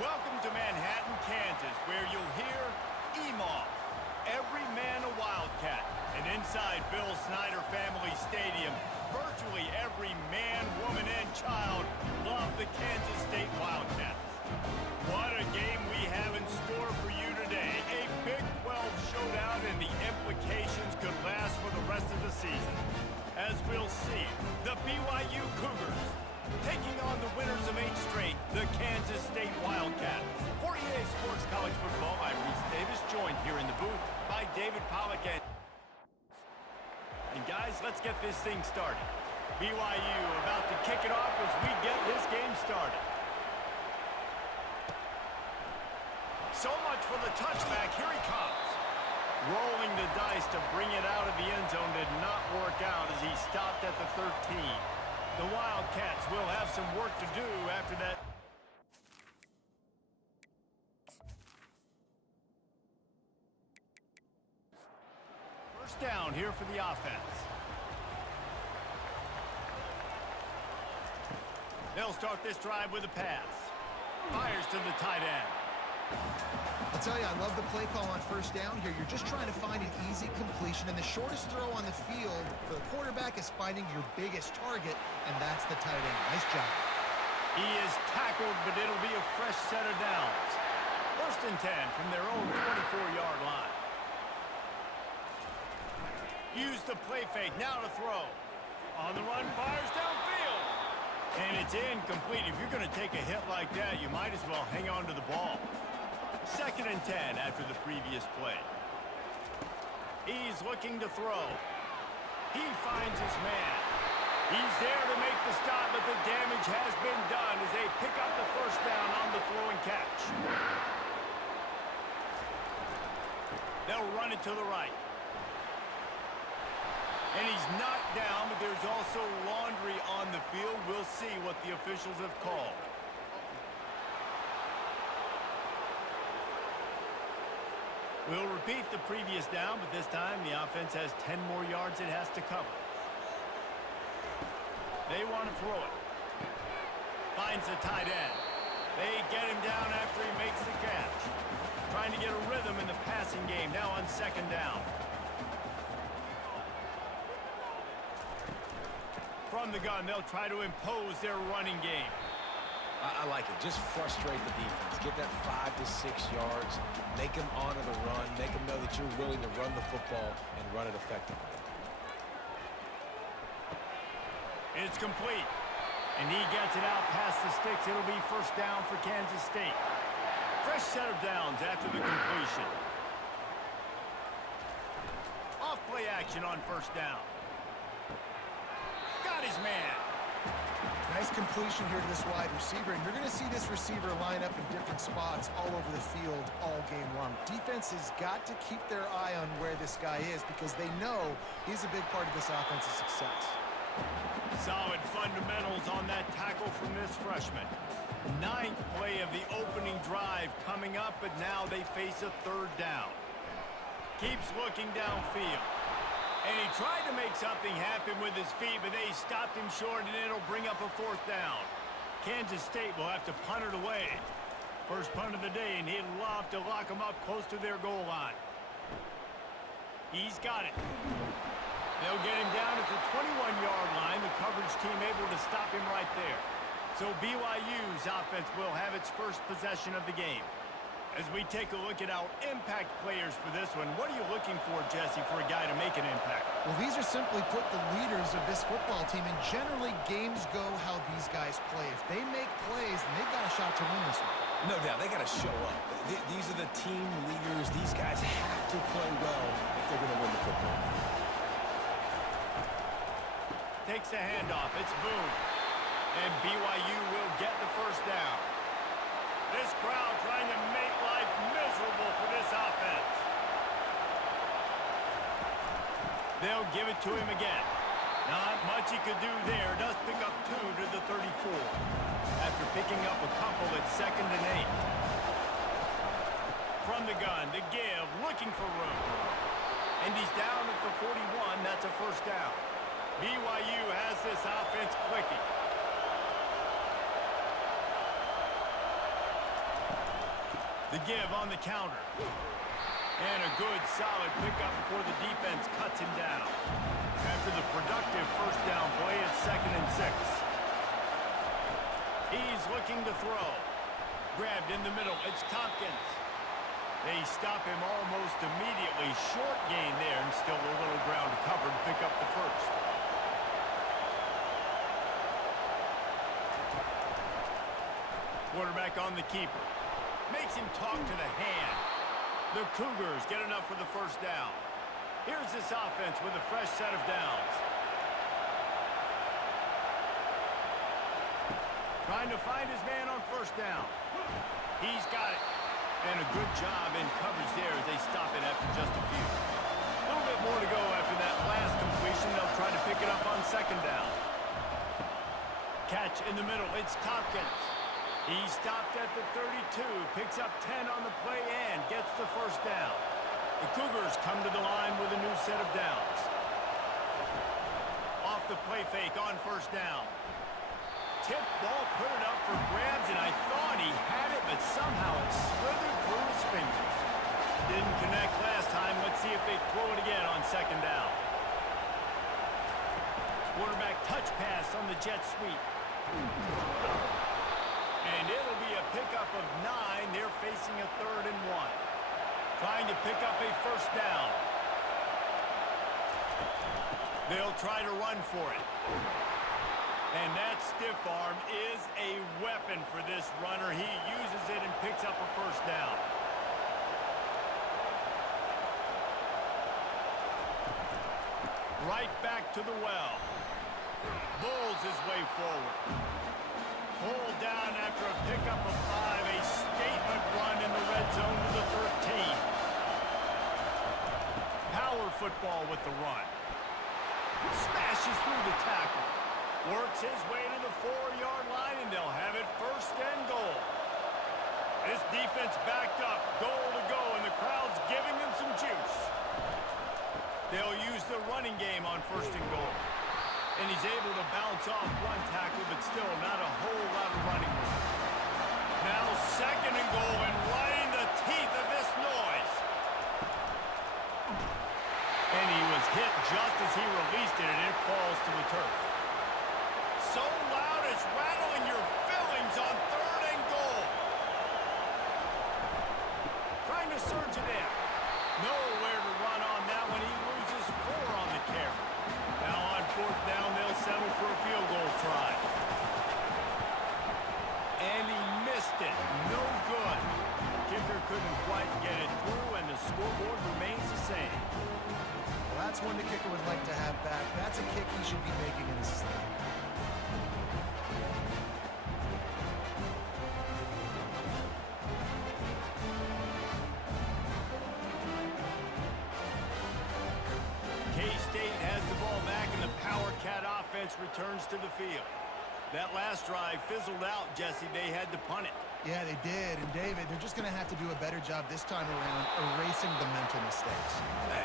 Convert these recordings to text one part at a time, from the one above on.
Welcome to Manhattan, Kansas, where you'll hear EMAW, every man a Wildcat. And inside Bill Snyder Family Stadium, virtually every man, woman, and child love the Kansas State Wildcats. What a game we have in store for you today. A Big 12 showdown, and the implications could last for the rest of the season. As we'll see, the BYU Cougars taking on the winners of 8 straight, the Kansas State Wildcats. For EA Sports College Football, I'm Reese Davis, joined here in the booth by David Pollack. And guys, let's get this thing started. BYU about to kick it off as we get this game started. So much for the touchback. Here he comes. Rolling the dice to bring it out of the end zone did not work out as he stopped at the 13. The Wildcats will have some work to do after that. First down here for the offense. They'll start this drive with a pass. Fires to the tight end. I'll tell you, I love the play call on first down here. You're just trying to find an easy completion, and the shortest throw on the field for the quarterback is finding your biggest target, and that's the tight end. Nice job. He is tackled, but it'll be a fresh set of downs. First and 10 from their own 24-yard line. Use the play fake, now to throw. On the run, fires downfield. And it's incomplete. If you're going to take a hit like that, you might as well hang on to the ball. Second and 10 after the previous play. He's looking to throw. He finds his man. He's there to make the stop, but the damage has been done as they pick up the first down on the throw and catch. They'll run it to the right. And he's knocked down, but there's also laundry on the field. We'll see what the officials have called. We'll repeat the previous down, but this time the offense has 10 more yards it has to cover. They want to throw it. Finds the tight end. They get him down after he makes the catch. Trying to get a rhythm in the passing game now on second down. From the gun, they'll try to impose their running game. I like it. Just frustrate the defense. Get that 5 to 6 yards. Make them honor the run. Make them know that you're willing to run the football and run it effectively. It's complete. And he gets it out past the sticks. It'll be first down for Kansas State. Fresh set of downs after the completion. Off play action on first down. Got his man. Nice completion here to this wide receiver, and you're going to see this receiver line up in different spots all over the field all game long. Defense has got to keep their eye on where this guy is because they know he's a big part of this offense's success. Solid fundamentals on that tackle from this freshman. 9th play of the opening drive coming up, but now they face a third down. Keeps looking downfield. And he tried to make something happen with his feet, but they stopped him short, and it'll bring up a fourth down. Kansas State will have to punt it away. First punt of the day, and he'd love to lock them up close to their goal line. He's got it. They'll get him down at the 21-yard line. The coverage team able to stop him right there. So BYU's offense will have its first possession of the game. As we take a look at our impact players for this one, what are you looking for, Jesse, for a guy to make an impact? Well, these are simply put the leaders of this football team, and generally games go how these guys play. If they make plays, then they've got a shot to win this one. No doubt. They got to show up. These are the team leaders. These guys have to play well if they're going to win the football game. Takes the handoff. It's Boone. And BYU will get the first down. This crowd trying to make life miserable for this offense. They'll give it to him again. Not much he could do there. Does pick up 2 to the 34. After picking up a couple at 2nd and 8. From the gun, the give, looking for room. And he's down at the 41. That's a first down. BYU has this offense clicking. The give on the counter. And a good, solid pickup before the defense cuts him down. After the productive first down play, it's 2nd and 6. He's looking to throw. Grabbed in the middle. It's Tompkins. They stop him almost immediately. Short gain there, and still a little ground to cover to pick up the first. Quarterback on the keeper. Makes him talk to the hand. The Cougars get enough for the first down. Here's this offense with a fresh set of downs. Trying to find his man on first down. He's got it. And a good job in coverage there as they stop it after just a few. A little bit more to go after that last completion. They'll try to pick it up on 2nd down. Catch in the middle. It's Tompkins. He stopped at the 32, picks up 10 on the play and gets the first down. The Cougars come to the line with a new set of downs. Off the play fake on first down. Tip ball, put it up for grabs, and I thought he had it, but somehow it slithered through his fingers. Didn't connect last time. Let's see if they throw it again on 2nd down. Quarterback touch pass on the jet sweep. And it'll be a pickup of 9. They're facing a 3rd and 1. Trying to pick up a first down. They'll try to run for it. And that stiff arm is a weapon for this runner. He uses it and picks up a first down. Right back to the well. Bulls his way forward. Pulled down after a pickup of 5. A statement run in the red zone to the 13. Power football with the run. Smashes through the tackle. Works his way to the 4-yard line, and they'll have it 1st and goal. This defense backed up, goal to go, and the crowd's giving them some juice. They'll use the running game on 1st and goal. And he's able to bounce off one tackle, but still not a whole lot of running room. Now 2nd and goal, and right in the teeth of this noise. And he was hit just as he released it, and it falls to the turf. So loud it's rattling your fillings on 3rd and goal. Trying to surge it in. Nowhere to run on that one. He loses 4 on the carry. Now on 4th down, they'll settle for a field goal try. And he missed it. No good. Kicker couldn't quite get it through, and the scoreboard remains the same. Well, that's one the kicker would like to have back. That's a kick he should be making in his sleep. K-State has the ball back, and the Power Cat offense returns to the field. That last drive fizzled out, Jesse. They had to punt it. Yeah, they did. And, David, they're just going to have to do a better job this time around erasing the mental mistakes.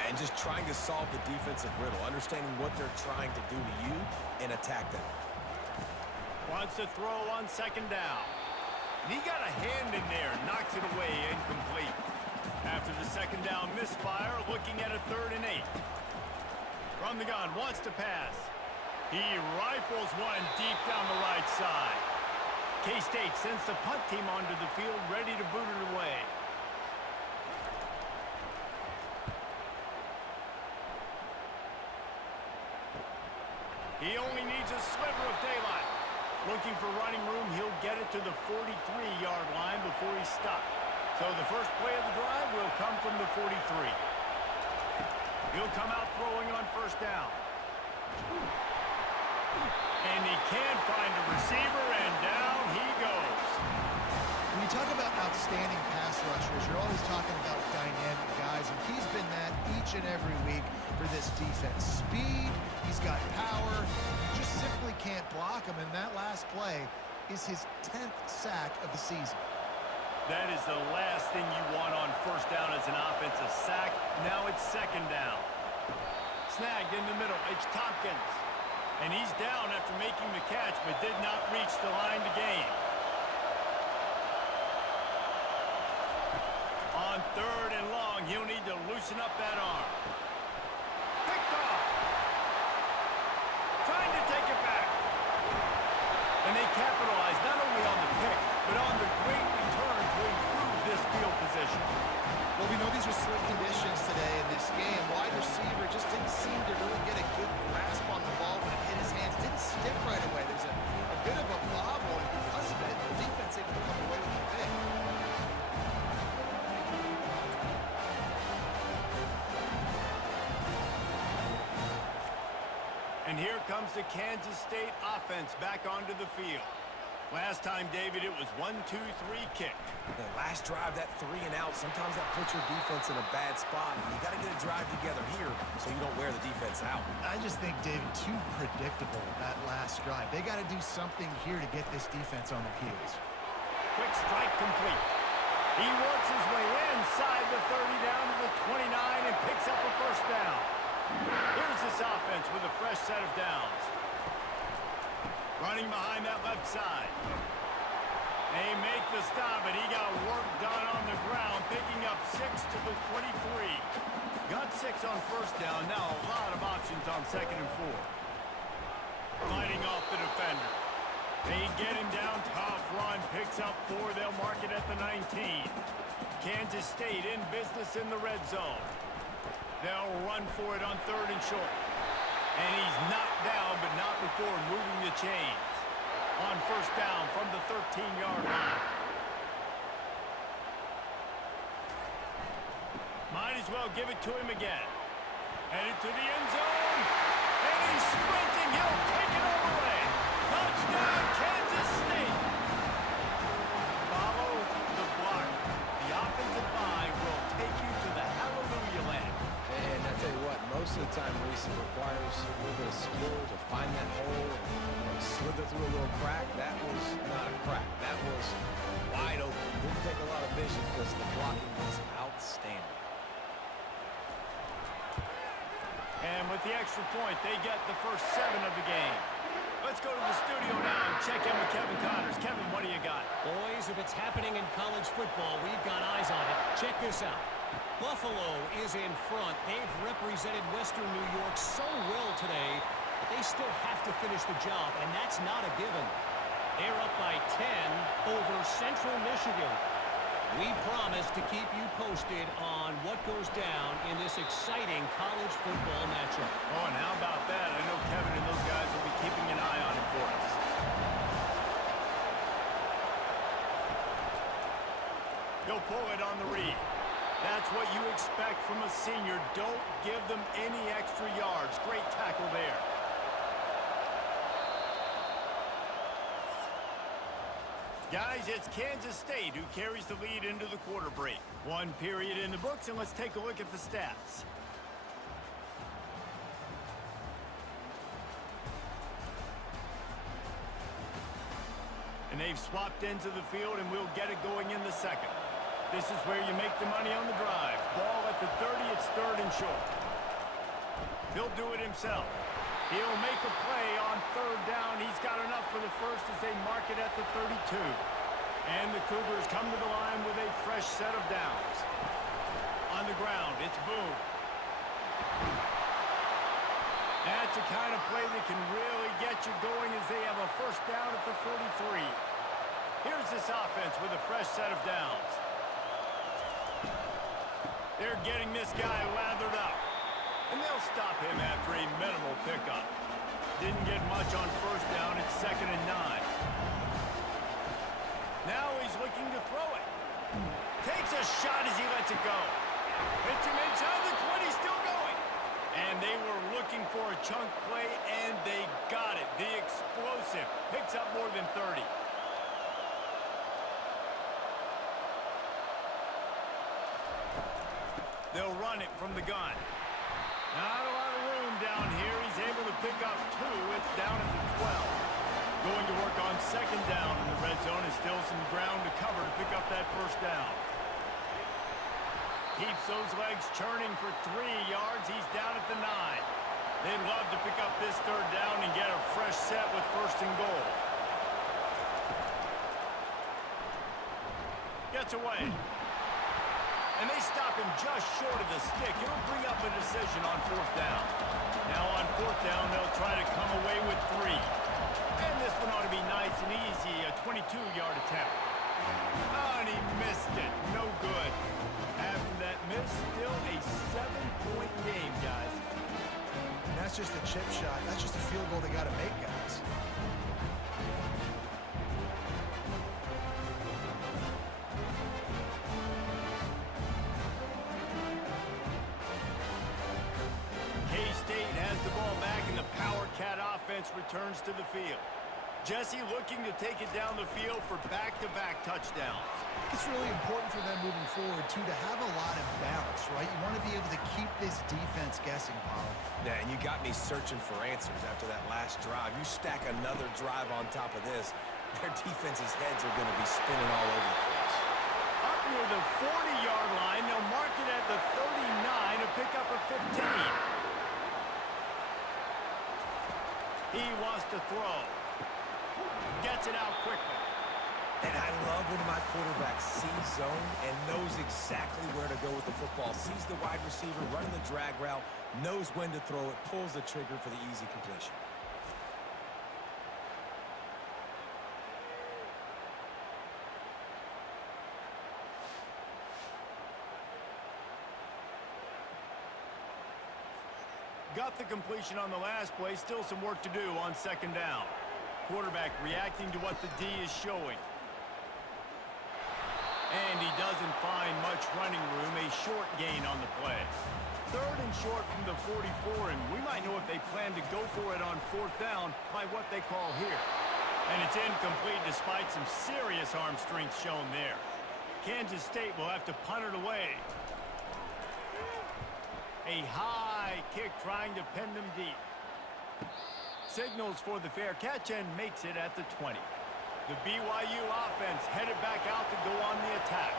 And just trying to solve the defensive riddle, understanding what they're trying to do to you and attack them. Wants to throw on 2nd down. And he got a hand in there, knocks it away, incomplete. After the 2nd down misfire, looking at a 3rd and 8. From the gun, wants to pass. He rifles one deep down the right side. K-State sends the punt team onto the field, ready to boot it away. He only needs a sliver of daylight. Looking for running room, he'll get it to the 43-yard line before he's stopped. So the first play of the drive will come from the 43. He'll come out throwing on 1st down. And he can't find a receiver, and down he goes. When you talk about outstanding pass rushers, you're always talking about dynamic guys, and he's been that each and every week for this defense. Speed, he's got power, you just simply can't block him, and that last play is his 10th sack of the season. That is the last thing you want on 1st down as an offensive sack. Now it's 2nd down. Snagged in the middle, it's Tompkins. And he's down after making the catch, but did not reach the line to gain. 3rd and long. He'll need to loosen up that arm. Picked off. Trying to take it back. And they capitalize not only on the pick, but on the great return to improve this field position. Well, we know these are slick conditions today in this game. Wide receiver just didn't seem to really get a good grasp on the ball when it hit his hands. Didn't stick right away. There's a bit of a bobble, and because of it, the defense able to come away with the pick. And here comes the Kansas State offense back onto the field. Last time, David, it was 1-2-3 kick. The last drive, that 3 and out, sometimes that puts your defense in a bad spot. You got to get a drive together here so you don't wear the defense out. I just think, David, too predictable, that last drive. They got to do something here to get this defense on their heels. Quick strike complete. He works his way inside the 30 down to the 29 and picks up a first down. Here's this offense with a fresh set of downs. Running behind that left side. They make the stop, and he got work done on the ground, picking up 6 to the 23. Got 6 on first down. Now a lot of options on 2nd and 4. Fighting off the defender. They get him down, tough run, picks up 4. They'll mark it at the 19. Kansas State in business in the red zone. They'll run for it on 3rd and short. And he's knocked down, but not before moving the chains. On first down from the 13-yard line. Might as well give it to him again. Headed to the end zone. And he's sprinting. He'll take it all the way. Touchdown, Kansas State. Follow the block. The offensive line will take you to the hallelujah land. And I tell you what, most of the time, Reese, it requires a little bit of skill to find that hole and slither through a little crack. That was not a crack. That was wide open. Didn't take a lot of vision because the blocking was outstanding. And with the extra point, they get the first 7 of the game. Let's go to the studio now and check in with Kevin Connors. Kevin, what do you got? Boys, if it's happening in college football, we've got eyes on it. Check this out. Buffalo is in front. They've represented Western New York so well today, but they still have to finish the job, and that's not a given. They're up by 10 over Central Michigan. We promise to keep you posted on what goes down in this exciting college football matchup. Oh, and how about that? I know Kevin and those guys will be keeping an eye on it for us. He'll pull it on the read. That's what you expect from a senior. Don't give them any extra yards. Great tackle there. Guys, it's Kansas State who carries the lead into the quarter break. 1 period in the books, and let's take a look at the stats. And they've swapped into the field, and we'll get it going in the second. This is where you make the money on the drive. Ball at the 30, it's 3rd and short. He'll do it himself. He'll make a play on 3rd down. He's got enough for the first as they mark it at the 32. And the Cougars come to the line with a fresh set of downs. On the ground, it's Boone. That's the kind of play that can really get you going as they have a first down at the 43. Here's this offense with a fresh set of downs. They're getting this guy lathered up. And they'll stop him after a minimal pickup. Didn't get much on first down. It's 2nd and 9. Now he's looking to throw it. Takes a shot as he lets it go. Hits him inside the 20, still going. And they were looking for a chunk play, and they got it. The explosive picks up more than 30. They'll run it from the gun. Not a lot of room down here. He's able to pick up 2. It's down at the 12. Going to work on 2nd down in the red zone. And still some ground to cover to pick up that first down. Keeps those legs churning for 3 yards. He's down at the 9. They'd love to pick up this 3rd down and get a fresh set with 1st and goal. Gets away. And they stop him just short of the stick. It'll bring up a decision on fourth down. Now on fourth down, they'll try to come away with 3. And this one ought to be nice and easy, a 22-yard attempt. Oh, and he missed it. No good. After that miss, still a 7-point game, guys. And that's just a chip shot. That's just a field goal they got to make, guys. K-State has the ball back, and the Power Cat offense returns to the field. Jesse looking to take it down the field for back-to-back touchdowns. It's really important for them moving forward, too, to have a lot of bounce, right? You want to be able to keep this defense guessing, Paul. Yeah, and you got me searching for answers after that last drive. You stack another drive on top of this, their defense's heads are going to be spinning all over the place. Up near the 40-yard line, they'll mark it at the 39 to pick up a 15. He wants to throw. Gets it out quickly. And I love when my quarterback sees zone and knows exactly where to go with the football. Sees the wide receiver running the drag route, knows when to throw it, pulls the trigger for the easy completion. Got the completion on the last play. Still some work to do on second down. Quarterback reacting to what the D is showing. And he doesn't find much running room. A short gain on the play. 3rd and short from the 44, and we might know if they plan to go for it on fourth down by what they call here. And it's incomplete despite some serious arm strength shown there. Kansas State will have to punt it away. A high kick trying to pin them deep. Signals for the fair catch and makes it at the 20. The BYU offense headed back out to go on the attack.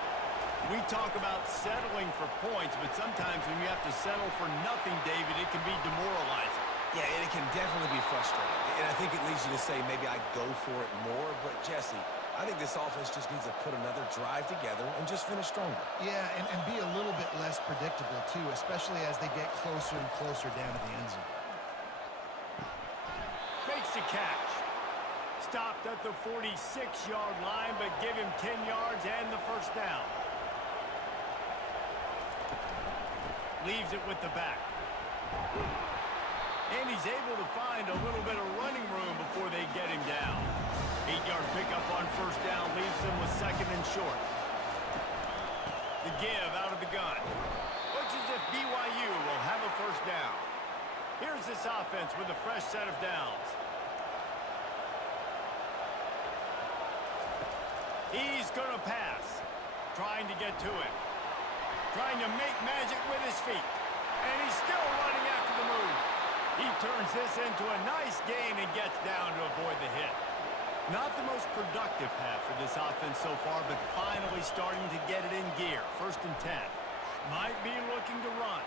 We talk about settling for points, but sometimes when you have to settle for nothing, David, it can be demoralizing. Yeah, and it can definitely be frustrating. And I think it leads you to say maybe I go for it more. But, Jesse, I think this offense just needs to put another drive together and just finish stronger. Yeah, and be a little bit less predictable, too, especially as they get closer and closer down to the end zone. Makes the catch. Stopped at the 46-yard line, but give him 10 yards and the first down. Leaves it with the back. And he's able to find a little bit of running room before they get him down. 8-yard pickup on first down leaves them with 2nd and short. The give out of the gun. Looks as if BYU will have a first down. Here's this offense with a fresh set of downs. He's going to pass. Trying to get to it. Trying to make magic with his feet. And he's still running after the move. He turns this into a nice gain and gets down to avoid the hit. Not the most productive half for this offense so far, but finally starting to get it in gear. 1st and 10. Might be looking to run.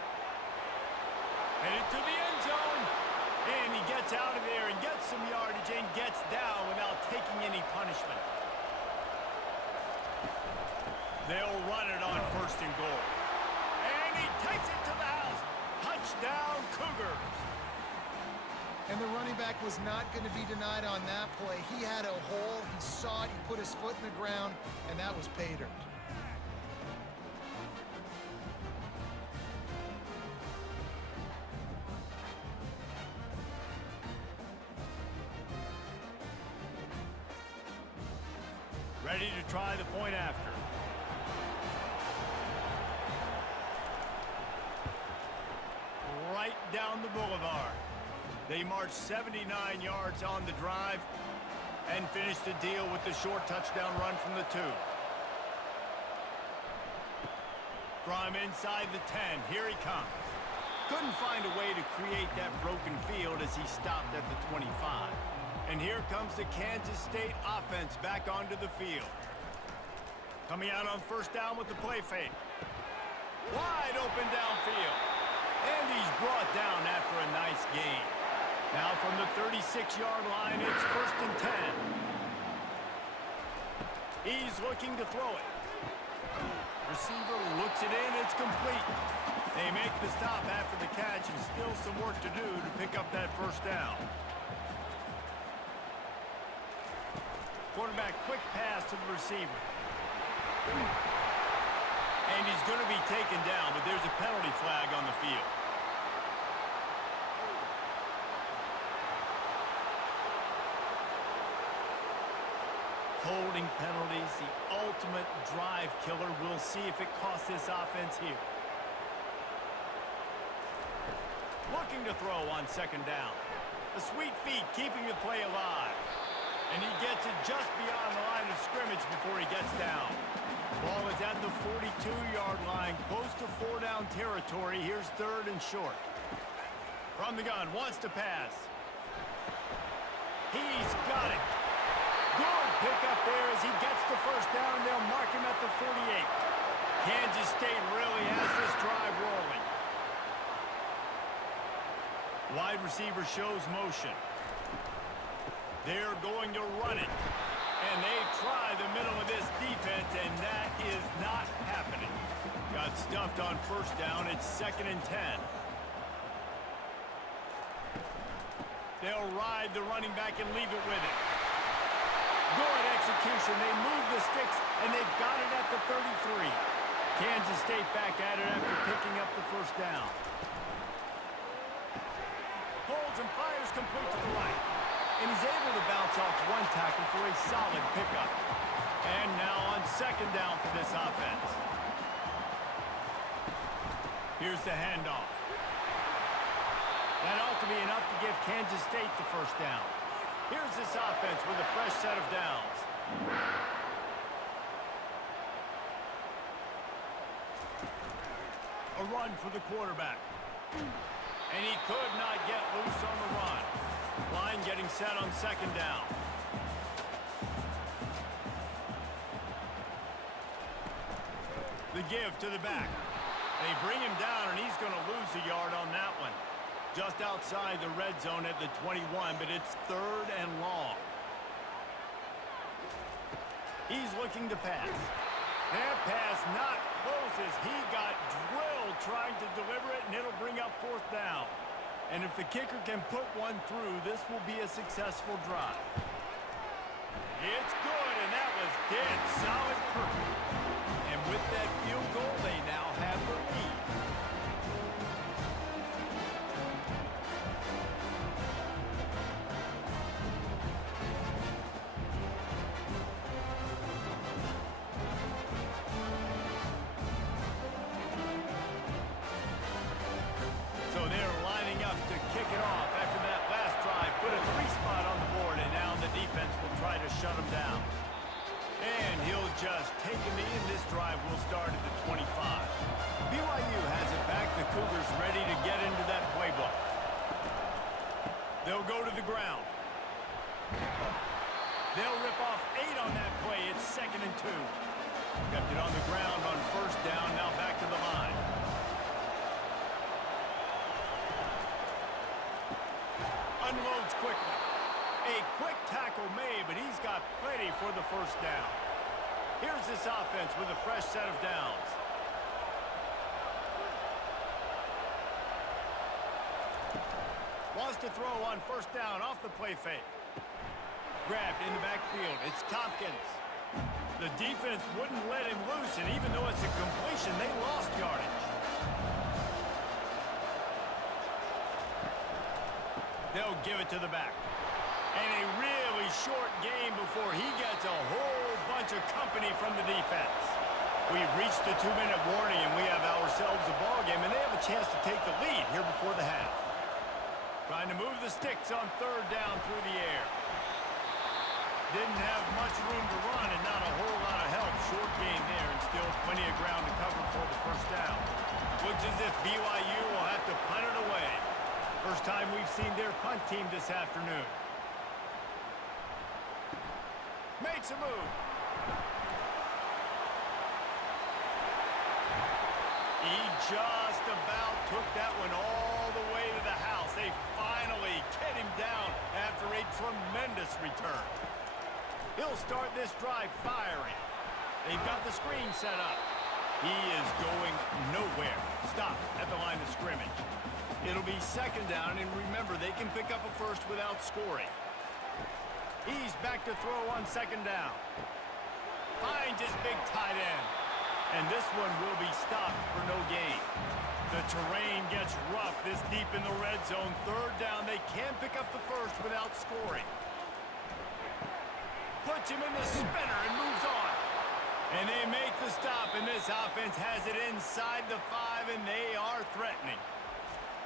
Headed to the end zone. And he gets out of there and gets some yardage and gets down without taking any punishment. They'll run it on 1st and goal. And he takes it to the house. Touchdown, Cougars. And the running back was not going to be denied on that play. He had a hole. He saw it. He put his foot in the ground, and that was pay dirt. Ready to try the point after. Right down the boulevard. They marched 79 yards on the drive and finished the deal with the short touchdown run from the 2. From inside the 10, here he comes. Couldn't find a way to create that broken field as he stopped at the 25. And here comes the Kansas State offense back onto the field. Coming out on first down with the play fake. Wide open downfield. And he's brought down after a nice gain. Now from the 36-yard line, it's 1st and 10. He's looking to throw it. Receiver looks it in. It's complete. They make the stop after the catch, and still some work to do to pick up that first down. Quarterback, quick pass to the receiver. And he's going to be taken down, but there's a penalty flag on the field. Holding penalties, the ultimate drive killer. We'll see if it costs this offense here. Looking to throw on second down. The sweet feet keeping the play alive. And he gets it just beyond the line of scrimmage before he gets down. Ball is at the 42-yard line, close to 4-down territory. Here's third and short. From the gun, wants to pass. He's got it. Good pickup there as he gets the first down. They'll mark him at the 48. Kansas State really has this drive rolling. Wide receiver shows motion. They're going to run it. And they try the middle of this defense, and that is not happening. Got stuffed on first down. It's 2nd and 10. They'll ride the running back and leave it with it. Good execution. They move the sticks, and they've got it at the 33. Kansas State back at it after picking up the first down. Holds and fires complete to the right. And he's able to bounce off one tackle for a solid pickup. And now on second down for this offense. Here's the handoff. That ought to be enough to give Kansas State the first down. Here's this offense with a fresh set of downs. A run for the quarterback. And he could not get loose on the run. Line getting set on second down. The give to the back. They bring him down, and he's going to lose a yard on that one. Just outside the red zone at the 21, but it's third and long. He's looking to pass. That pass not close as he got drilled trying to deliver it, and it'll bring up fourth down. And if the kicker can put one through, this will be a successful drive. It's good, and that was dead solid perfect. And with that field goal, they now have the lead. So they're lining up to kick it off after that last drive. Put a 3-spot on the board, and now the defense will try to shut them down. And he'll just take a knee, and this drive will start at the 25. BYU has it back. The Cougars ready to get into that playbook. They'll go to the ground. They'll rip off 8 on that play. It's 2nd and 2. Kept it on the ground on first down. Now back to the line. Unloads quickly. A quick tackle made, but he's got plenty for the first down. Here's this offense with a fresh set of downs. Wants to throw on first down off the play fake. Grabbed in the backfield. It's Tompkins. The defense wouldn't let him loose, and even though it's a completion, they lost yardage. They'll give it to the back. And a really short game before he gets a whole bunch of company from the defense. We've reached the 2-minute warning, and we have ourselves a ball game, and they have a chance to take the lead here before the half. Trying to move the sticks on third down through the air. Didn't have much room to run and not a whole lot of help. Short gain there, and still plenty of ground to cover for the first down. Looks as if BYU will have to punt it away. First time we've seen their punt team this afternoon. Makes a move. He just about took that one all the way to the house. They finally get him down after a tremendous return. He'll start this drive firing. They've got the screen set up. He is going nowhere. Stop at the line of scrimmage. It'll be second down, and remember, they can pick up a first without scoring. He's back to throw on second down. Finds his big tight end. And this one will be stopped for no gain. The terrain gets rough this deep in the red zone. Third down, they can pick up the first without scoring. Puts him in the spinner and moves on. And they make the stop, and this offense has it inside the 5, and they are threatening.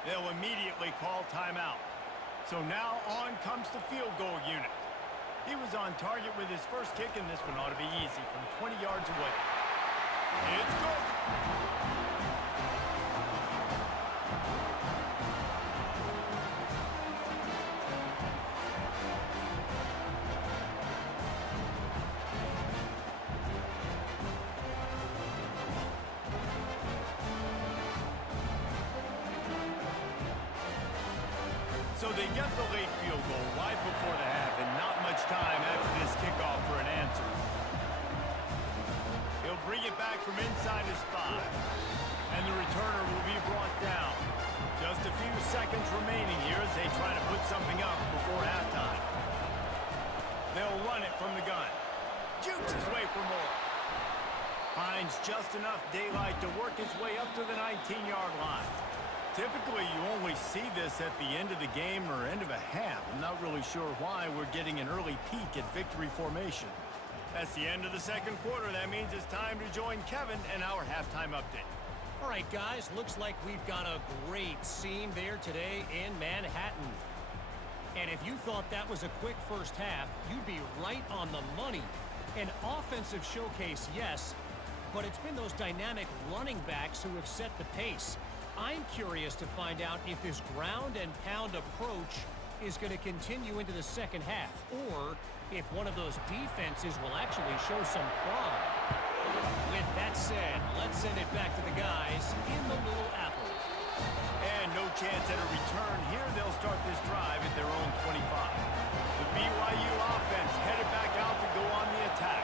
They'll immediately call timeout. So now on comes the field goal unit. He was on target with his first kick, and this one ought to be easy from 20 yards away. It's good. So they get the late field goal right before the half, and not much time after this kickoff for an answer. He'll bring it back from inside his 5, and the returner will be brought down. Just a few seconds remaining here as they try to put something up before halftime. They'll run it from the gun. Jukes his way for more. Finds just enough daylight to work his way up to the 19-yard line. Typically, you only see this at the end of the game or end of a half. I'm not really sure why we're getting an early peek at victory formation. That's the end of the second quarter. That means it's time to join Kevin and our halftime update. All right, guys, looks like we've got a great scene there today in Manhattan. And if you thought that was a quick first half, you'd be right on the money. An offensive showcase, yes, but it's been those dynamic running backs who have set the pace. I'm curious to find out if this ground and pound approach is going to continue into the second half, or if one of those defenses will actually show some pride. With that said, let's send it back to the guys in the Little Apple. And no chance at a return here. They'll start this drive at their own 25. The BYU offense headed back out to go on the attack.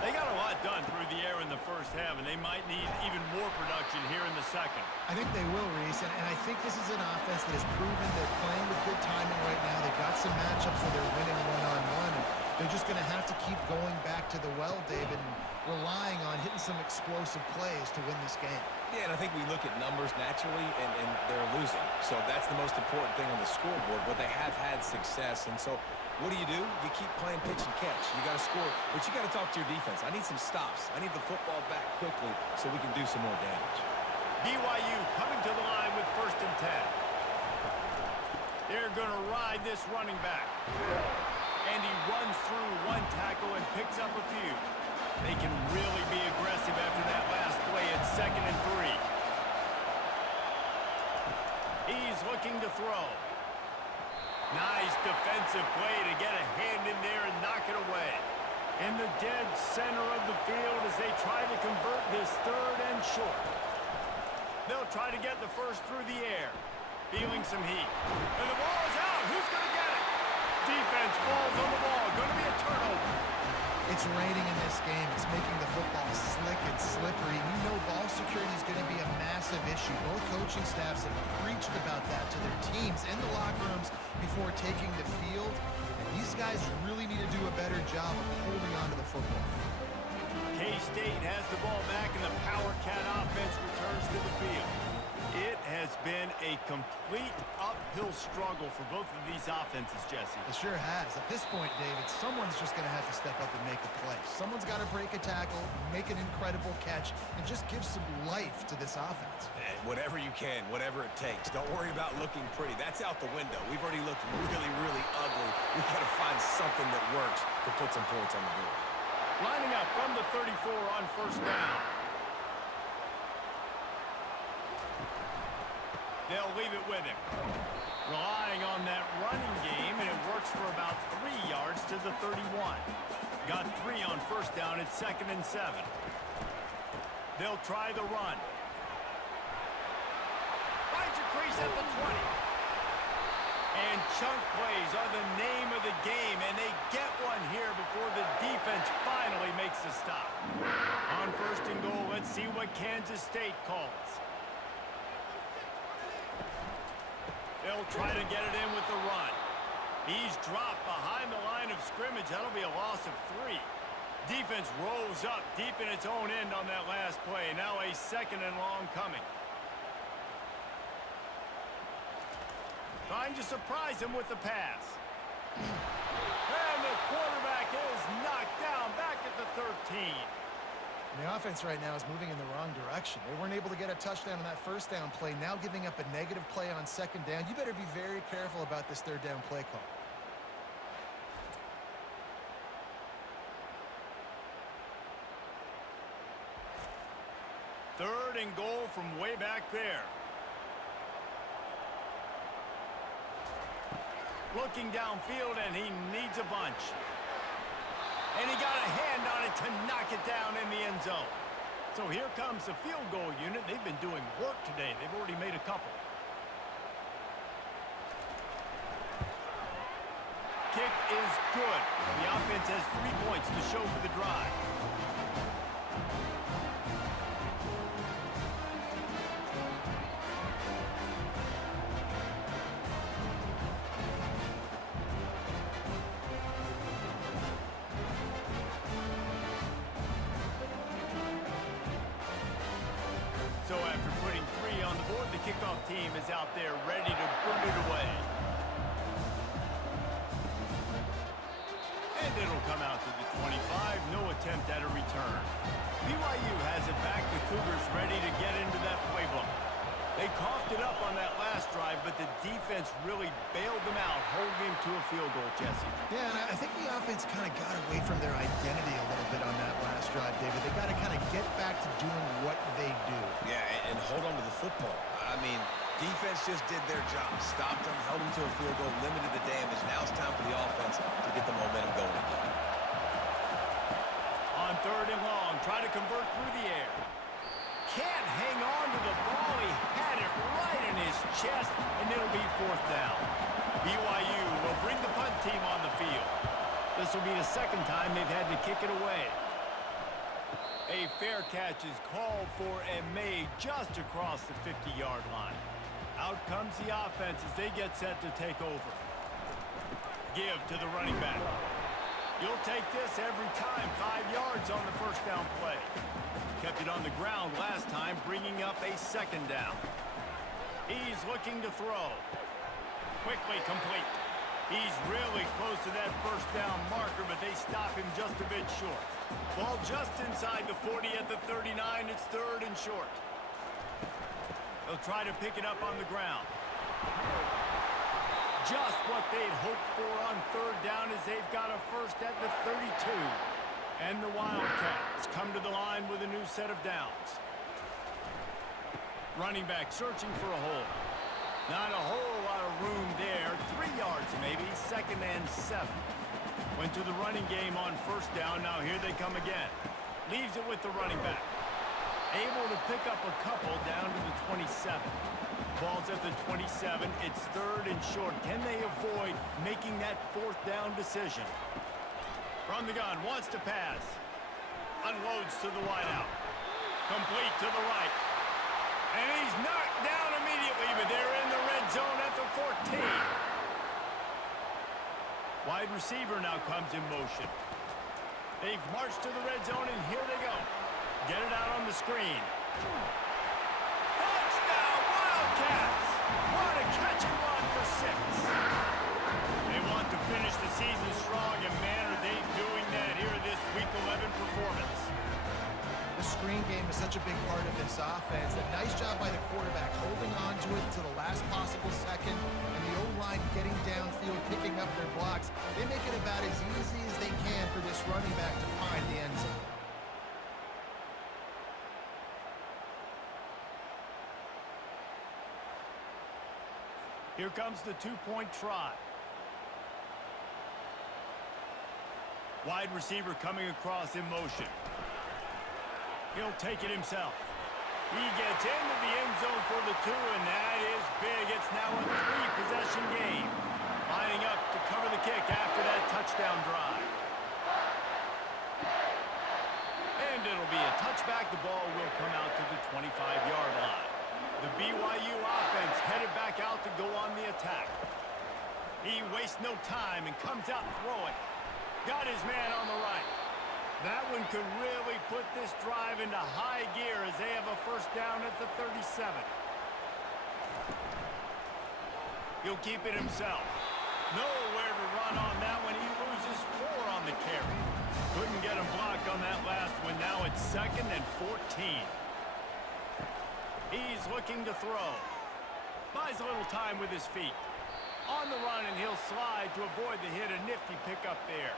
They got a lot done through the air in the first half, and they might need even more production here in the second. I think they will, Reese, and I think this is an offense that has proven they're playing with good timing right now. They've got some matchups where they're winning one-on-one. They're just going to have to keep going back to the well, David, and relying on hitting some explosive plays to win this game. Yeah, and I think we look at numbers naturally, and they're losing. So that's the most important thing on the scoreboard, but they have had success. And so what do? You keep playing pitch and catch. You got to score, but you got to talk to your defense. I need some stops. I need the football back quickly so we can do some more damage. BYU coming to the line with 1st and 10. They're going to ride this running back. And he runs through one tackle and picks up a few. They can really be aggressive after that last play at 2nd and 3. He's looking to throw. Nice defensive play to get a hand in there and knock it away. In the dead center of the field as they try to convert this 3rd and short. They'll try to get the first through the air. Feeling some heat. And the ball is out. Who's going to get it? Defense falls on the ball. Going to be a turnover. It's raining in this game. It's making the football slick and slippery. You know ball security is going to be a massive issue. Both coaching staffs have preached about that to their teams in the locker rooms before taking the field. And these guys really need to do a better job of holding on to the football. K-State has the ball back, and the Power Cat offense returns to the field. It has been a complete uphill struggle for both of these offenses, Jesse. It sure has. At this point, David, someone's just going to have to step up and make a play. Someone's got to break a tackle, make an incredible catch, and just give some life to this offense. Whatever you can, whatever it takes. Don't worry about looking pretty. That's out the window. We've already looked really, really ugly. We've got to find something that works to put some points on the board. Lining up from the 34 on 1st down. They'll leave it with him. Relying on that running game, and it works for about 3 yards to the 31. Got 3 on 1st down at 2nd and 7. They'll try the run. Finds a crease at the 20. And chunk plays are the name of the game, and they get one here before the defense finally makes the stop. On 1st and goal, let's see see what Kansas State calls. They'll try to get it in with the run. He's dropped behind the line of scrimmage. That'll be a loss of 3. Defense rolls up deep in its own end on that last play. Now a 2nd and long coming. Trying to surprise him with the pass. And the quarterback is knocked down back at the 13. And the offense right now is moving in the wrong direction. They weren't able to get a touchdown on that first down play. Now giving up a negative play on 2nd down. You better be very careful about this 3rd down play call. Third and goal from way back there. Looking downfield, and he needs a bunch. And he got a hand on it to knock it down in the end zone. So here comes the field goal unit. They've been doing work today. They've already made a couple. Kick is good. The offense has 3 points to show for the drive. So after putting 3 on the board, the kickoff team is out there ready to boot it away. And it'll come out to the 25. No attempt at a return. BYU has it back. The Cougars ready to get into that playbook. They coughed it up on that last drive, but the defense really bailed them out, holding him to a field goal, Jesse. Yeah, and I think the offense kind of got away from their identity a little bit on that last drive, David. They got to kind of get back to doing what they do. Yeah, and hold on to the football. I mean, defense just did their job. Stopped them, held them to a field goal, limited the damage. Now it's time for the offense to get the momentum going again. On 3rd and long, try to convert through the air. Can't hang on to the ball. He had it right in his chest, and it'll be 4th down. BYU will bring the punt team on the field. This will be the 2nd time they've had to kick it away. A fair catch is called for and made just across the 50-yard line. Out comes the offense as they get set to take over. Give to the running back. You'll take this every time. 5 yards on the 1st down play. Kept it on the ground last time, bringing up a 2nd down. He's looking to throw. Quickly complete. He's really close to that 1st down marker, but they stop him just a bit short. Ball just inside the 40 at the 39. It's 3rd and short. They'll try to pick it up on the ground. Just what they'd hoped for on 3rd down as they've got a 1st at the 32. And the Wildcats come to the line with a new set of downs. Running back searching for a hole. Not a whole lot of room there. 3 yards maybe. 2nd and 7. Went to the running game on 1st down. Now here they come again. Leaves it with the running back. Able to pick up a couple down to the 27. Ball's at the 27. It's 3rd and short. Can they avoid making that 4th down decision? From the gun, wants to pass. Unloads to the wideout. Complete to the right. And he's knocked down immediately, but they're in the red zone at the 14. Wide receiver now comes in motion. They've marched to the red zone, and here they go. Get it out on the screen. Touchdown, Wildcats! What a catch and run for 6. They want to finish the season strong, and man, are they doing that here in this Week 11 performance. The screen game is such a big part of this offense. A nice job by the quarterback holding on to it to the last possible second, and the O-line getting downfield, picking up their blocks. They make it about as easy as they can for this running back to find the end zone. Here comes the 2-point try. Wide receiver coming across in motion. He'll take it himself. He gets into the end zone for the 2, and that is big. It's now a 3-possession game. Lining up to cover the kick after that touchdown drive. And it'll be a touchback. The ball will come out to the 25-yard line. The BYU offense headed back out to go on the attack. He wastes no time and comes out throwing. Got his man on the right. That one could really put this drive into high gear as they have a first down at the 37. He'll keep it himself. Nowhere to run on that one. He loses 4 on the carry. Couldn't get him blocked on that last one. Now it's 2nd and 14. He's looking to throw. Buys a little time with his feet. On the run, and he'll slide to avoid the hit. A nifty pickup there.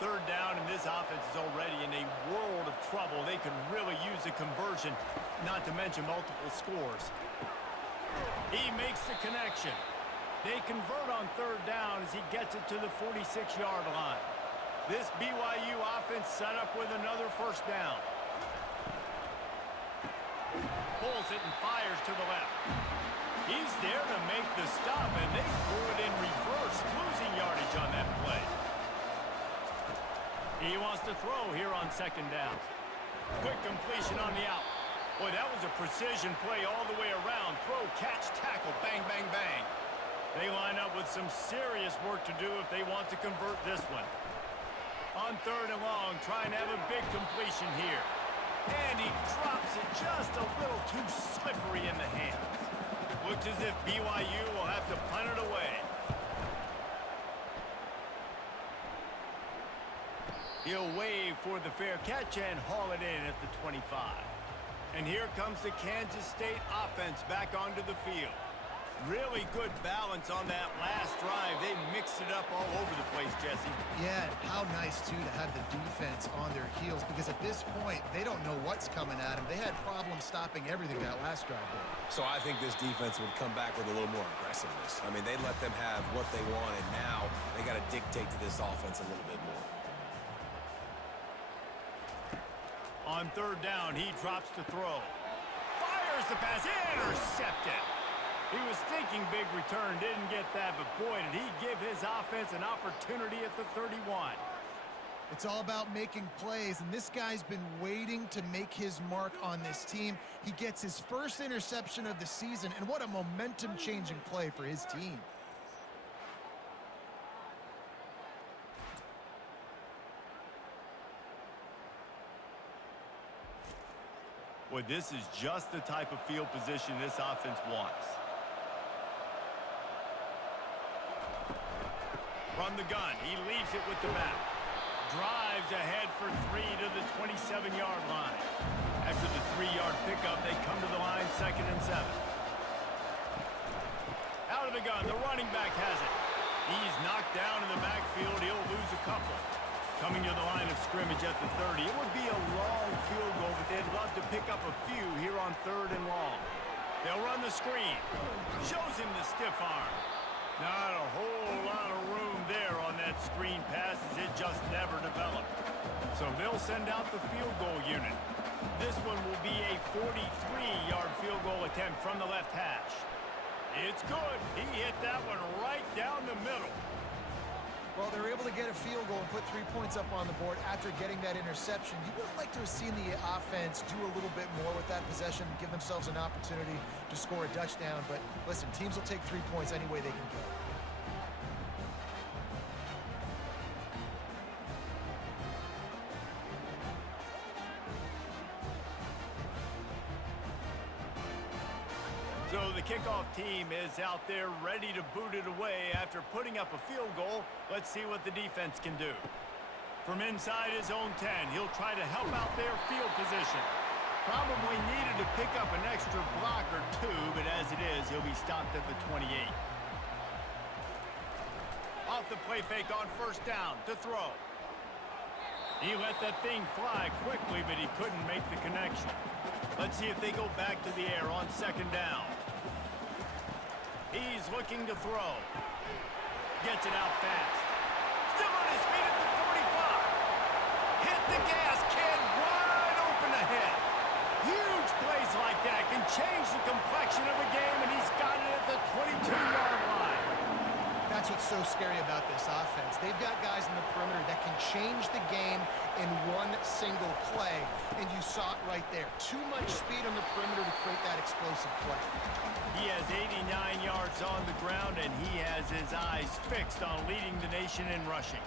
3rd down, and this offense is already in a world of trouble. They could really use a conversion, not to mention multiple scores. He makes the connection. They convert on 3rd down as he gets it to the 46-yard line. This BYU offense set up with another first down. Pulls it and fires to the left. He's there to make the stop, and they threw it in reverse, losing yardage on that play. He wants to throw here on 2nd down. Quick completion on the out. Boy, that was a precision play all the way around. Throw, catch, tackle, bang, bang, bang. They line up with some serious work to do if they want to convert this one. On 3rd and long, trying to have a big completion here. And he drops it just a little too slippery in the hands. Looks as if BYU will have to punt it away. He'll wave for the fair catch and haul it in at the 25. And here comes the Kansas State offense back onto the field. Really good balance on that last drive. They mixed it up all over the place, Jesse. Yeah, and how nice, too, to have the defense on their heels, because at this point, they don't know what's coming at them. They had problems stopping everything that last drive there. So I think this defense would come back with a little more aggressiveness. I mean, they let them have what they want, and now they got to dictate to this offense a little bit more. On 3rd down, he drops to throw. Fires the pass, intercepted. He was thinking big return, didn't get that, but boy, did he give his offense an opportunity at the 31. It's all about making plays, and this guy's been waiting to make his mark on this team. He gets his first interception of the season, and what a momentum-changing play for his team. Boy, this is just the type of field position this offense wants. From the gun, he leaves it with the back. Drives ahead for 3 to the 27-yard line. After the 3-yard pickup, they come to the line 2nd and 7. Out of the gun, the running back has it. He's knocked down in the backfield. He'll lose a couple. Coming to the line of scrimmage at the 30. It would be a long field goal, but they'd love to pick up a few here on 3rd and long. They'll run the screen. Shows him the stiff arm. Not a whole lot of room there on that screen pass as it just never developed. So they'll send out the field goal unit. This one will be a 43-yard field goal attempt from the left hash. It's good. He hit that one right down the middle. Well, they were able to get a field goal and put 3 points up on the board after getting that interception. You would have liked to have seen the offense do a little bit more with that possession and give themselves an opportunity to score a touchdown. But listen, teams will take 3 points any way they can go. So the kickoff team is out there ready to boot it away after putting up a field goal. Let's see what the defense can do. From inside his own 10, he'll try to help out their field position. Probably needed to pick up an extra block or 2, but as it is, he'll be stopped at the 28. Off the play fake on 1st down to throw. He let that thing fly quickly, but he couldn't make the connection. Let's see if they go back to the air on 2nd down. He's looking to throw. Gets it out fast. Still on his feet at the 45. Hit the gas, kid. Wide open ahead. Huge plays like that can change the complexion of a game, and he's got it at the 22-yard line. That's what's so scary about this offense. They've got guys in the perimeter that can change the game in one single play, and you saw it right there. Too much speed on the perimeter to create that explosive play. He has 89 yards on the ground, and he has his eyes fixed on leading the nation in rushing.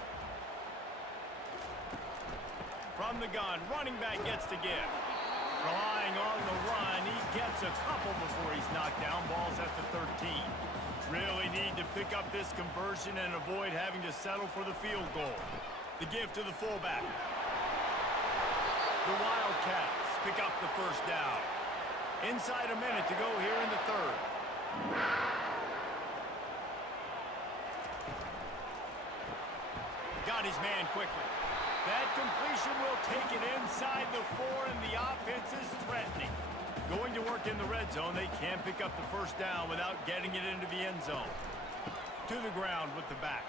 From the gun, running back gets to give. Relying on the run, he gets a couple before he's knocked down. Ball's at the 13. Really need to pick up this conversion and avoid having to settle for the field goal. The give to the fullback. The Wildcats pick up the first down. Inside a minute to go here in the third. Got his man quickly. That completion will take it inside the 4, and the offense is threatening. Going to work in the red zone, they can't pick up the first down without getting it into the end zone. To the ground with the back.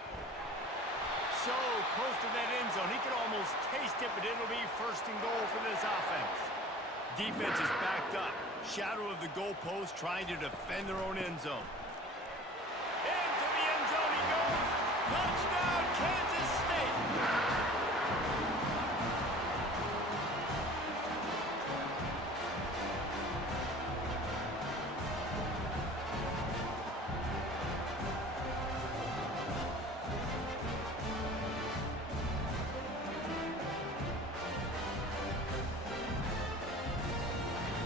So close to that end zone, he can almost taste it, but it'll be first and goal for this offense. Defense is backed up. Shadow of the goalpost trying to defend their own end zone. Into the end zone he goes. Touchdown, Kansas State.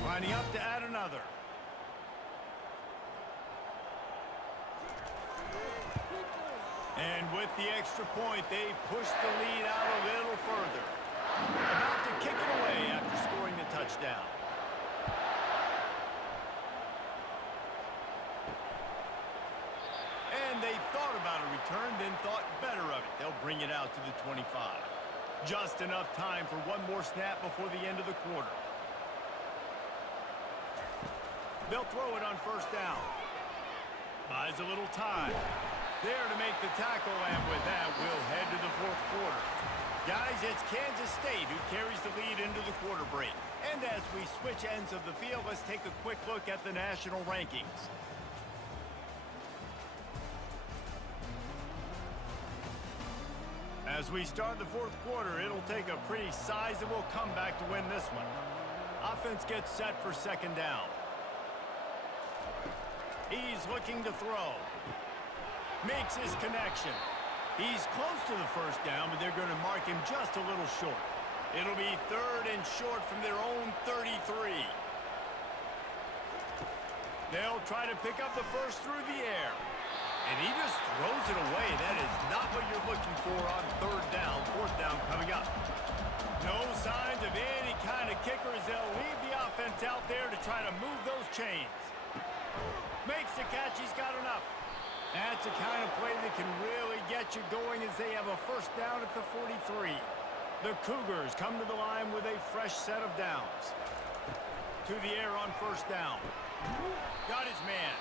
Lining up to add another. And with the extra point, they push the lead out a little further. About to kick it away after scoring the touchdown. And they thought about a return, then thought better of it. They'll bring it out to the 25. Just enough time for one more snap before the end of the quarter. They'll throw it on first down. Buys a little time. There to make the tackle, and with that, we'll head to the fourth quarter. Guys, it's Kansas State who carries the lead into the quarter break. And as we switch ends of the field, let's take a quick look at the national rankings. As we start the fourth quarter, it'll take a pretty sizable comeback to win this one. Offense gets set for second down. He's looking to throw. Makes his connection. He's close to the first down, but they're going to mark him just a little short. It'll be third and short from their own 33. They'll try to pick up the first through the air. And he just throws it away. That is not what you're looking for on third down. Fourth down coming up. No signs of any kind of kicker as they'll leave the offense out there to try to move those chains. Makes the catch. He's got enough. That's the kind of play that can really get you going as they have a first down at the 43. The Cougars come to the line with a fresh set of downs. To the air on first down. Got his man.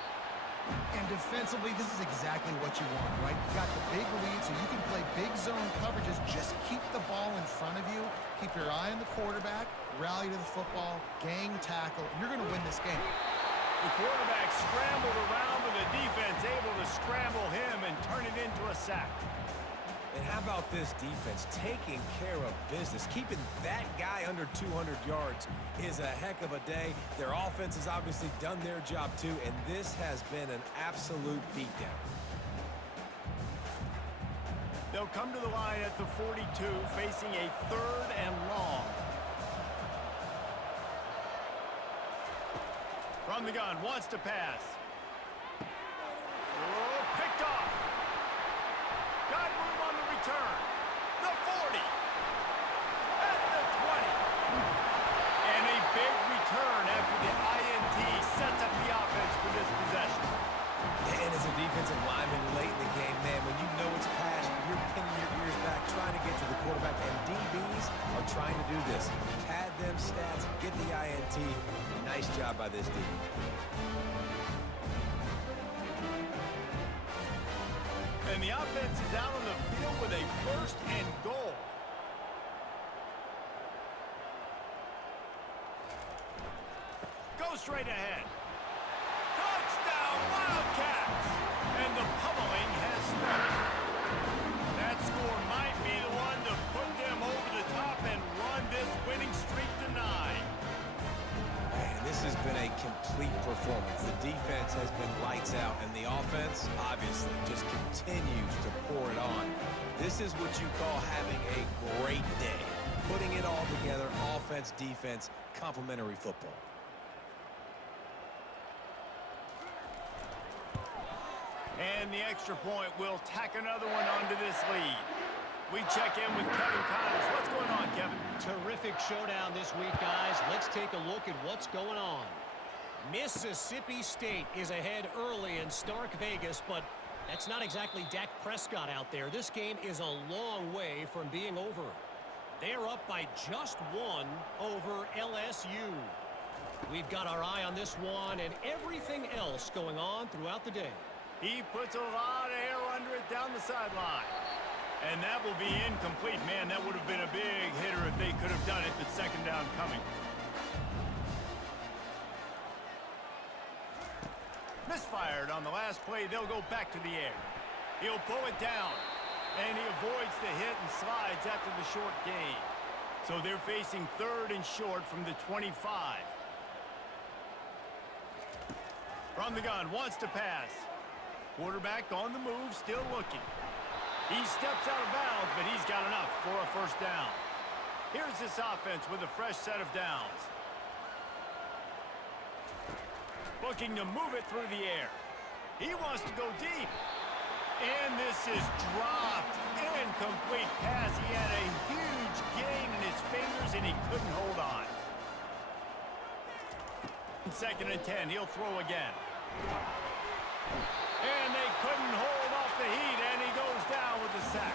And defensively, this is exactly what you want, right? You got the big lead, so you can play big zone coverages. Just keep the ball in front of you. Keep your eye on the quarterback. Rally to the football. Gang tackle. You're going to win this game. The quarterback scrambled around, but the defense able to scramble him and turn it into a sack. And how about this defense taking care of business? Keeping that guy under 200 yards is a heck of a day. Their offense has obviously done their job too, and this has been an absolute beatdown. They'll come to the line at the 42, facing a third and long. From the gun, wants to pass. Oh, picked off. Got room on the return. The 40. At the 20. And a big return after the INT sets up the offense for this possession. And as a defensive lineman late in the game, man, when you know it's passed, you're pinning your ears back, trying to get to the quarterback, and DBs are trying to do this. Pad them stats, get the INT. Nice job by this team. And the offense is out on the field with a first and goal. Go straight ahead. Touchdown, Wildcats! And the pummeling has This has been a complete performance. The defense has been lights out, and the offense, obviously, just continues to pour it on. This is what you call having a great day. Putting it all together, offense, defense, complementary football. And the extra point will tack another one onto this lead. We check in with Kevin Connors. What's going on, Kevin? Terrific showdown this week, guys. Let's take a look at what's going on. Mississippi State is ahead early in Stark Vegas, but that's not exactly Dak Prescott out there. This game is a long way from being over. They're up by just one over LSU. We've got our eye on this one and everything else going on throughout the day. He puts a lot of air under it down the sideline. And that will be incomplete. Man, that would have been a big hitter if they could have done it, but second down coming. Misfired on the last play. They'll go back to the air. He'll pull it down. And he avoids the hit and slides after the short gain. So they're facing third and short from the 25. From the gun, wants to pass. Quarterback on the move, still looking. He steps out of bounds, but he's got enough for a first down. Here's this offense with a fresh set of downs. Looking to move it through the air. He wants to go deep. And this is dropped. Incomplete pass. He had a huge gain in his fingers, and he couldn't hold on. Second and 10. He'll throw again. And they couldn't hold off the heat, and he goes down with the sack.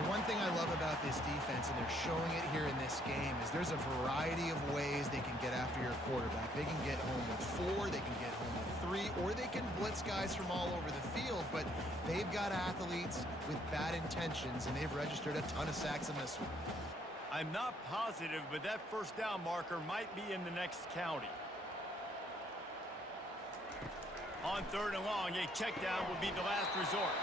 The one thing I love about this defense, and they're showing it here in this game, is there's a variety of ways they can get after your quarterback. They can get home with 4, they can get home with 3, or they can blitz guys from all over the field, but they've got athletes with bad intentions, and they've registered a ton of sacks in this one. I'm not positive, but that first down marker might be in the next county. On third and long, a check down will be the last resort.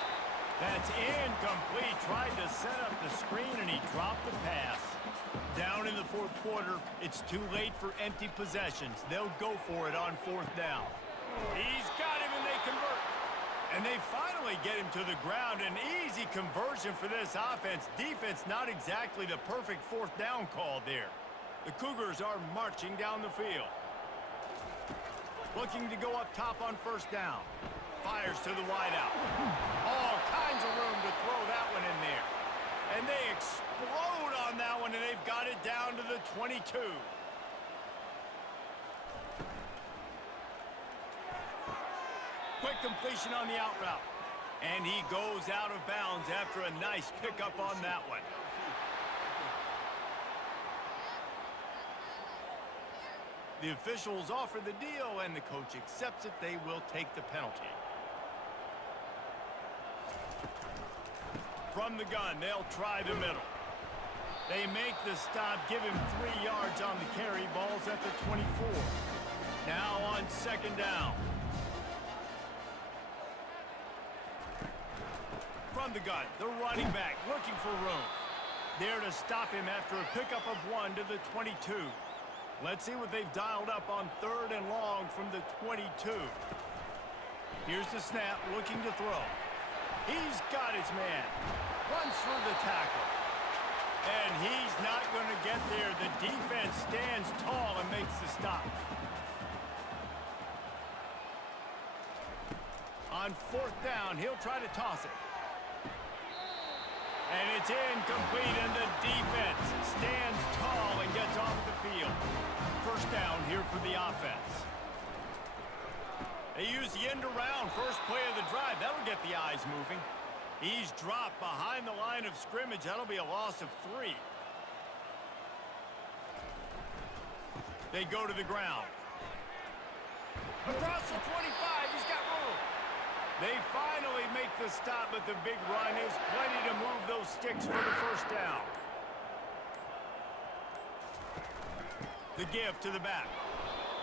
That's incomplete. Tried to set up the screen, and he dropped the pass. Down in the fourth quarter, it's too late for empty possessions. They'll go for it on fourth down. He's got him, and they convert. And they finally get him to the ground. An easy conversion for this offense. Defense, not exactly the perfect fourth down call there. The Cougars are marching down the field. Looking to go up top on first down. Fires to the wideout. All kinds of room to throw that one in there. And they explode on that one, and they've got it down to the 22. Quick completion on the out route. And he goes out of bounds after a nice pickup on that one. The officials offer the deal, and the coach accepts it. They will take the penalty. From the gun, they'll try the middle. They make the stop, give him 3 yards on the carry. Ball's at the 24. Now on second down. From the gun, the running back looking for room. There to stop him after a pickup of 1 to the 22. Let's see what they've dialed up on third and long from the 22. Here's the snap, looking to throw. He's got his man. Runs through the tackle. And he's not going to get there. The defense stands tall and makes the stop. On fourth down, he'll try to toss it. And it's incomplete, and the defense stands tall and gets off the field. First down here for the offense. They use the end around first play of the drive. That'll get the eyes moving. He's dropped behind the line of scrimmage. That'll be a loss of 3. They go to the ground. Across the 25, he's got room. They finally make the stop, but the big run is plenty to move those sticks for the first down. The give to the back.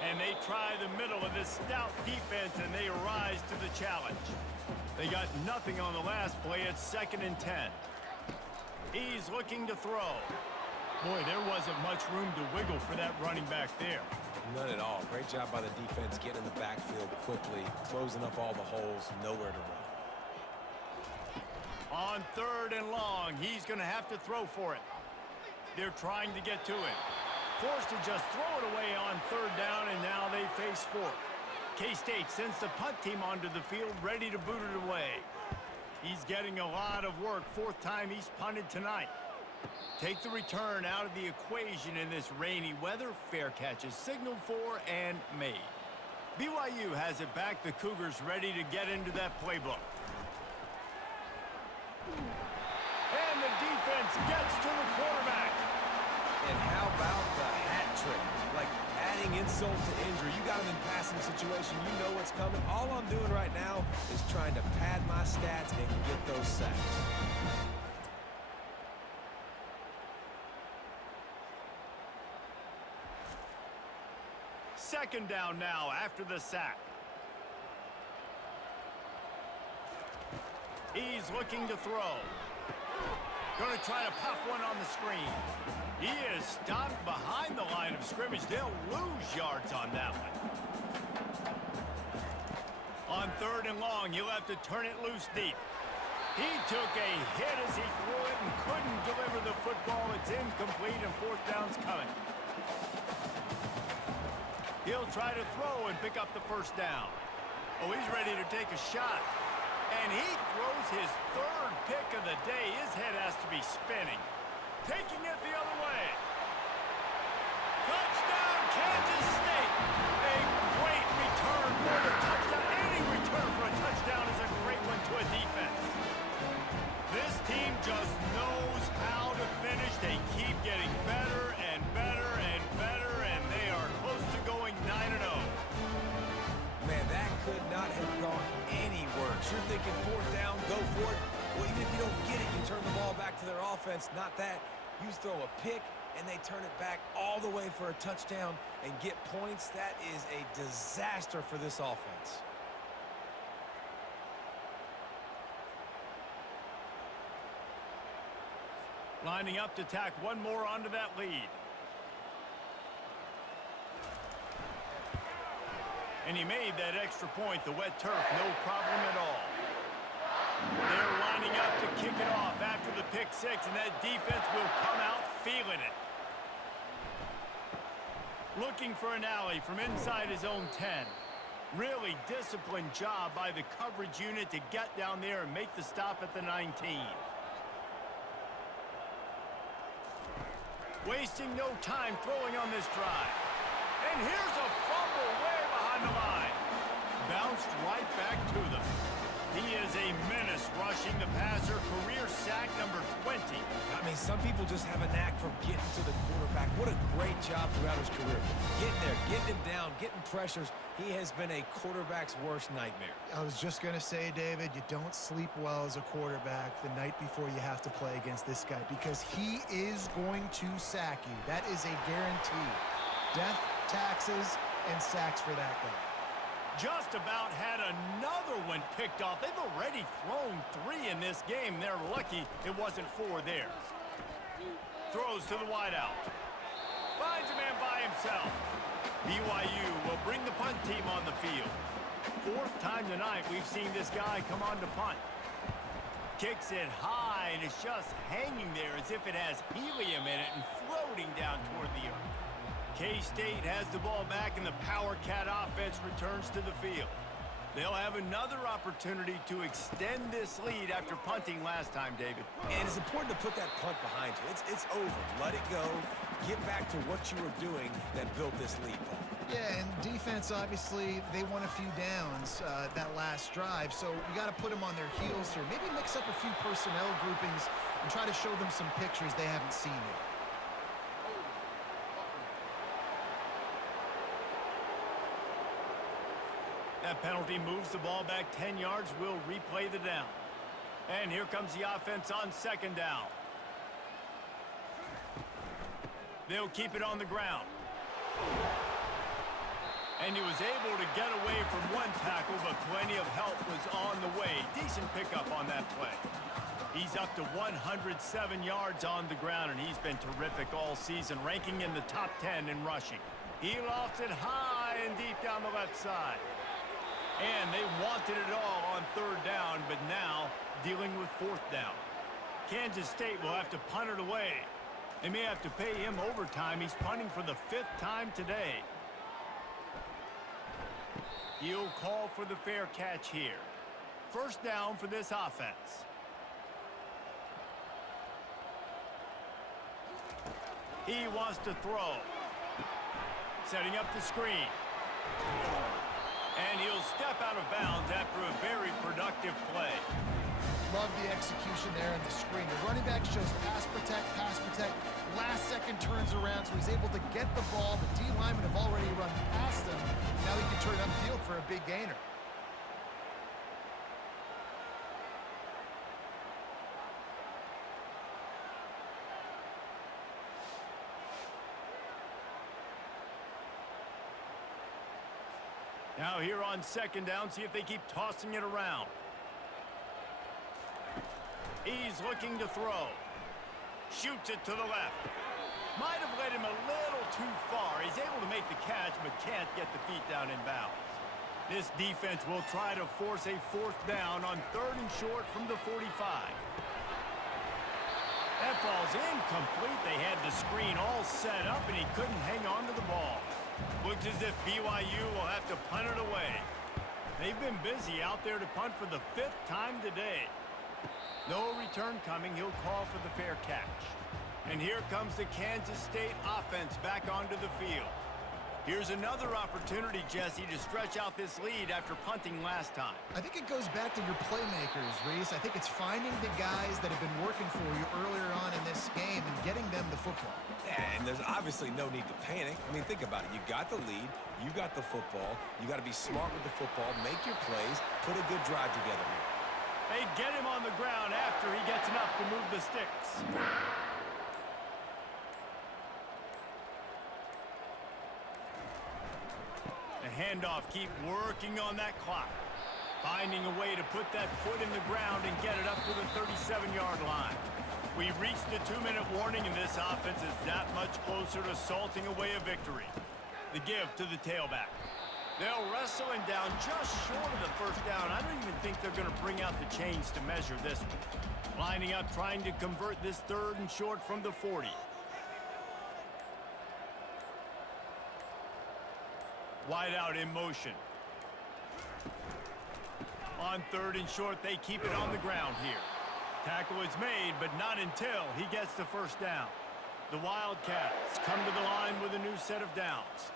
And they try the middle of this stout defense, and they rise to the challenge. They got nothing on the last play. It's second and 10. He's looking to throw. Boy, there wasn't much room to wiggle for that running back there. None at all. Great job by the defense getting in the backfield quickly, closing up all the holes, nowhere to run. On 3rd and long, he's going to have to throw for it. They're trying to get to it. Forced to just throw it away on 3rd down, and now they face 4th. K-State sends the punt team onto the field, ready to boot it away. He's getting a lot of work. 4th time he's punted tonight. Take the return out of the equation in this rainy weather. Fair catch is signaled for and made. BYU has it back. The Cougars ready to get into that playbook. And the defense gets to the quarterback. And how about the hat trick? Like adding insult to injury. You got him in passing situation. You know what's coming. All I'm doing right now is trying to pad my stats and get those sacks. Second down now after the sack. He's looking to throw. Going to try to pop one on the screen. He is stopped behind the line of scrimmage. They'll lose yards on that one. On 3rd and long, he'll have to turn it loose deep. He took a hit as he threw it and couldn't deliver the football. It's incomplete, and 4th down's coming. He'll try to throw and pick up the 1st down. Oh, he's ready to take a shot. And he throws his 3rd pick of the day. His head has to be spinning. Taking it the other way. Touchdown, Kansas State. A great return for the touchdown. Any return for a touchdown is a great one to a defense. This team just knows how to finish. They keep getting better and better and better, and they are close to going 9-0. Man, that could not have gone any worse. You're thinking 4th down, go for it. Well, even if you don't get it, you turn the ball back to their offense. Not that. You throw a pick, and they turn it back all the way for a touchdown and get points. That is a disaster for this offense. Lining up to tack one more onto that lead. And he made that extra point. The wet turf, no problem at all. They're lining up to kick it off after the pick 6, and that defense will come out feeling it. Looking for an alley from inside his own 10. Really disciplined job by the coverage unit to get down there and make the stop at the 19. Wasting no time throwing on this drive. And here's a fumble way behind the line. Bounced right back to them. He is a menace rushing the passer. Career sack number 20. I mean, some people just have a knack for getting to the quarterback. What a great job throughout his career. Getting there, getting him down, getting pressures. He has been a quarterback's worst nightmare. I was just going to say, David, you don't sleep well as a quarterback the night before you have to play against this guy, because he is going to sack you. That is a guarantee. Death, taxes, and sacks for that guy. Just about had another one picked off. They've already thrown 3 in this game. They're lucky it wasn't 4 there. Throws to the wideout. Finds a man by himself. BYU will bring the punt team on the field. 4th time tonight we've seen this guy come on to punt. Kicks it high, and it's just hanging there as if it has helium in it and floating down toward the earth. K-State has the ball back, and the Power Cat offense returns to the field. They'll have another opportunity to extend this lead after punting last time, David. And it's important to put that punt behind you. It's over. Let it go. Get back to what you were doing that built this lead, Paul. Yeah, and defense, obviously, they won a few downs that last drive, so you got to put them on their heels here. Maybe mix up a few personnel groupings and try to show them some pictures they haven't seen yet. That penalty moves the ball back 10 yards. We'll replay the down. And here comes the offense on 2nd down. They'll keep it on the ground. And he was able to get away from one tackle, but plenty of help was on the way. Decent pickup on that play. He's up to 107 yards on the ground, and he's been terrific all season, ranking in the top 10 in rushing. He lofts it high and deep down the left side. And they wanted it all on third down, but now dealing with fourth down. Kansas State will have to punt it away. They may have to pay him overtime. He's punting for the 5th time today. He'll call for the fair catch here. First down for this offense. He wants to throw. Setting up the screen. And he'll step out of bounds after a very productive play. Love the execution there in the screen. The running back shows pass protect. Last second turns around, so he's able to get the ball. The D linemen have already run past him. Now he can turn upfield for a big gainer. Now here on second down, see if they keep tossing it around. He's looking to throw. Shoots it to the left. Might have led him a little too far. He's able to make the catch, but can't get the feet down in bounds. This defense will try to force a fourth down on third and short from the 45. That ball's incomplete. They had the screen all set up, and he couldn't hang on to the ball. Looks as if BYU will have to punt it away. They've been busy out there to punt for the 5th time today. No return coming. He'll call for the fair catch. And here comes the Kansas State offense back onto the field. Here's another opportunity, Jesse, to stretch out this lead after punting last time. I think it goes back to your playmakers, Reese. I think it's finding the guys that have been working for you earlier on in this game and getting them the football. Yeah, and there's obviously no need to panic. I mean, think about it. You got the lead. You got the football. You got to be smart with the football. Make your plays. Put a good drive together here. They get him on the ground after he gets enough to move the sticks. The handoff, keep working on that clock. Finding a way to put that foot in the ground and get it up to the 37-yard line. We reached the 2-minute warning, and this offense is that much closer to salting away a victory. The give to the tailback. They'll wrestle him down just short of the first down. I don't even think they're going to bring out the chains to measure this one. Lining up, trying to convert this third and short from the 40. Wide out in motion. On third and short, they keep it on the ground here. Tackle is made, but not until he gets the first down. The Wildcats come to the line with a new set of downs.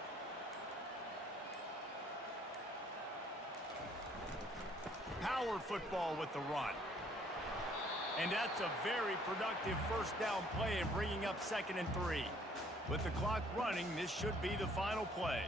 Power football with the run. And that's a very productive first down play and bringing up 2nd and 3. With the clock running, this should be the final play.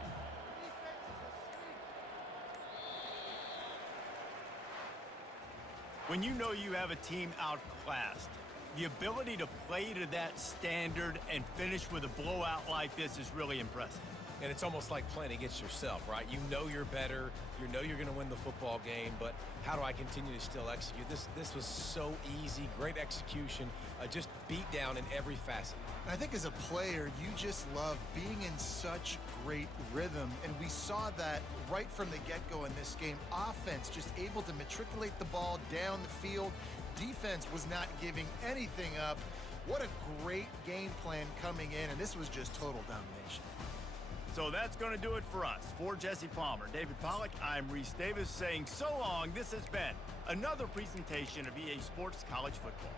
When you know you have a team outclassed, the ability to play to that standard and finish with a blowout like this is really impressive. And it's almost like playing against yourself, right? You know you're better. You know you're going to win the football game, but how do I continue to still execute? This was so easy, great execution, just beat down in every facet. I think as a player, you just love being in such great rhythm, and we saw that right from the get-go in this game. Offense just able to matriculate the ball down the field. Defense was not giving anything up. What a great game plan coming in, and this was just total domination. So that's going to do it for us. For Jesse Palmer, David Pollack, I'm Reese Davis saying so long. This has been another presentation of EA Sports College Football.